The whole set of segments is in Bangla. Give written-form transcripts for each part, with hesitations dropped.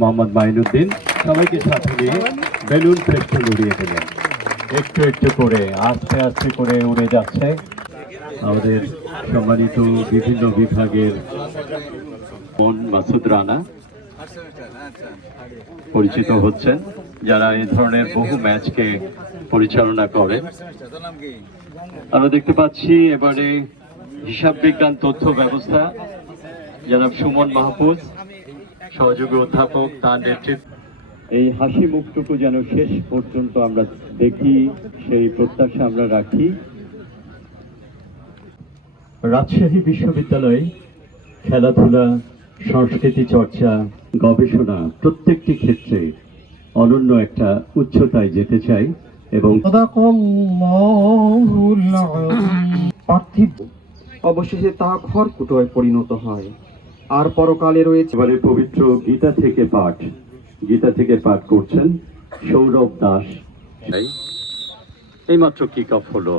মোহাম্মদ মাইনুদ্দিন সবাইকে সাথে নিয়ে বেলুন ফেস্টুন উড়িয়ে দিলেন। একটু একটু করে আস্তে আস্তে করে উড়ে যাচ্ছে। আমাদের সম্মানিত বিভিন্ন বিভাগের মাসুদ রানা পরিচিত হচ্ছেন, যারা এই ধরনের বহু ম্যাচকে পরিচালনা করেন। আমরা দেখতে পাচ্ছি এবারে হিসাব বিজ্ঞান তথ্য ব্যবস্থা জনাব সুমন মাহফুজ সহযোগী অধ্যাপক, তার নেতৃত্বে এই হাসি মুখটুকু যেন শেষ পর্যন্ত আমরা দেখি, সেই প্রত্যাশা আমরা রাখি। রাজশাহী বিশ্ববিদ্যালয় খেলাধুলা, সংস্কৃতি চর্চা, গবেষণা প্রত্যেকটি ক্ষেত্রে অনন্য একটা উচ্চতায় যেতে চাই এবং পার্থিব অবশেষে তা খড়কুটোয় পরিণত হয়। আর পরকালে রয়েছে এবারে পবিত্র গীতা থেকে পাঠ করছেন সৌরভ দাস। এইমাত্র কিক অফ হলো।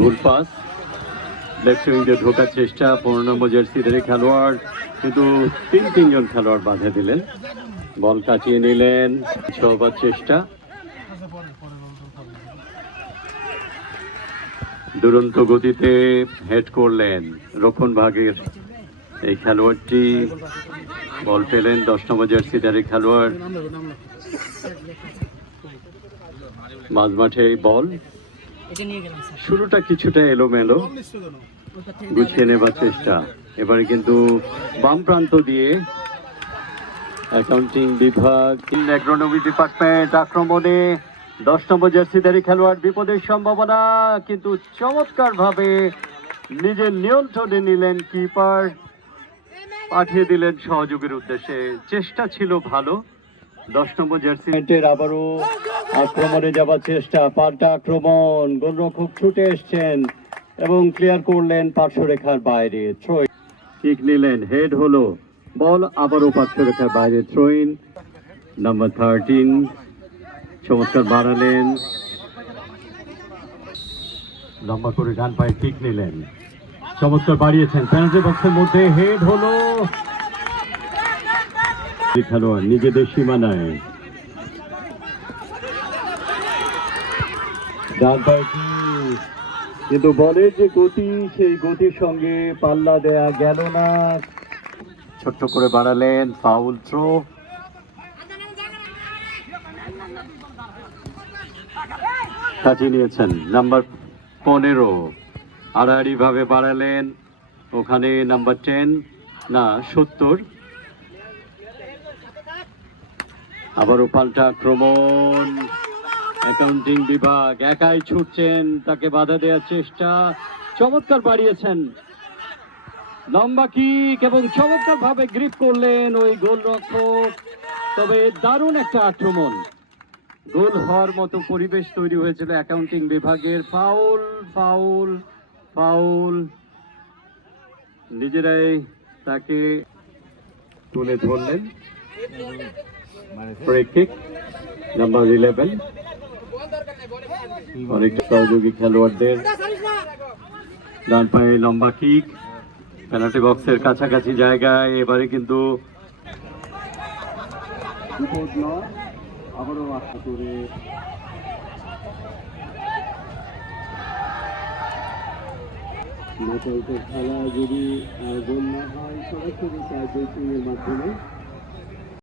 গোল পাস, লেফট উইঙ্গে ঢোকার চেষ্টা, 15 নম্বর জার্সিধারী খেলোয়াড়, কিন্তু তিনজন খেলোয়াড় বাধা দিলেন। বল কাটিয়ে নিলেন, ছোঁবার চেষ্টা, দুরন্ত গতিতে হেড করলেন রক্ষণ ভাগের এই খেলোয়াড়টি। বল পেলেন 10 নম্বর জার্সিধারী খেলোয়াড়। মাঝমাঠে এই বল, শুরুটা কিছুটা এলোমেলো, গুছিয়ে নেবার চেষ্টা। এবারে কিন্তু বাম প্রান্ত দিয়ে অ্যাকাউন্টিং বিভাগ, এগ্রোনমি ডিপার্টমেন্ট আক্রমণে 10 নম্বর জার্সিধারী খেলোয়াড়, বিপদের সম্ভাবনা, কিন্তু চমৎকার ভাবে নিজের নিয়ন্ত্রণে নিলেন কিপার, পাঠিয়ে দিলেন সহযোগীর উদ্দেশ্যে। চেষ্টা ছিল ভালো 10 নম্বর জার্সির। আবারও আক্রমণে যাবার চেষ্টা, পাল্টা আক্রমণ, গোলরক্ষক ছুটে এসছেন এবং ক্লিয়ার করলেন পার্শ্বরেখার বাইরে। থ্রোইন, কিক নিলেন, হেড হলো, বল আবারও পার্শ্বরেখার বাইরে। থ্রোইন নাম্বার 13 চমৎকার বাড়ালেন, লম্বা করে ডান পায়ে কিক নিলেন, চমৎকার বাড়িয়েছেন, পেনাল্টি বক্সের মধ্যে হেড হলো। খেলোয়াড় নিজেদের সীমানায় ডান পায়ে, কিন্তু বলের যে গতি, সেই গতির সঙ্গে পাল্লা দেয়া গেল না। ছোট্ট করে বাড়ালেন, ফাউল থ্রো। কাটিয়ে নিয়েছেন নাম্বার 15, আড়াআড়ি ভাবে বাড়ালেন, ওখানে নাম্বার 10 না 70। আবারও পাল্টা আক্রমণ, অ্যাকাউন্টিং বিভাগ একাই ছুটছেন, তাকে বাধা দেওয়ার চেষ্টা, চমৎকার বাড়িয়েছেন, লম্বা কিক এবং চমৎকার ভাবে গ্রিপ করলেন ওই গোলরক্ষক। তবে দারুণ একটা আক্রমণ, গোল হওয়ার মতো পরিবেশ তৈরি হয়েছিল অ্যাকাউন্টিং বিভাগের। ফাউল ফাউল ফাউল, নিজেরাই তাকে তুলে ধরলেন। ফ্রি কিক নাম্বার 11, অনেকটা সহযোগী খেলোয়াড়দের ডান পায়ে লম্বা কিক, পেনাল্টি বক্সের কাছাকাছি জায়গায়। এবারে কিন্তু আবারও আশা করে খেলা যদি গোল না হয় সরাসরি টাই ব্রেকিং এর মাধ্যমে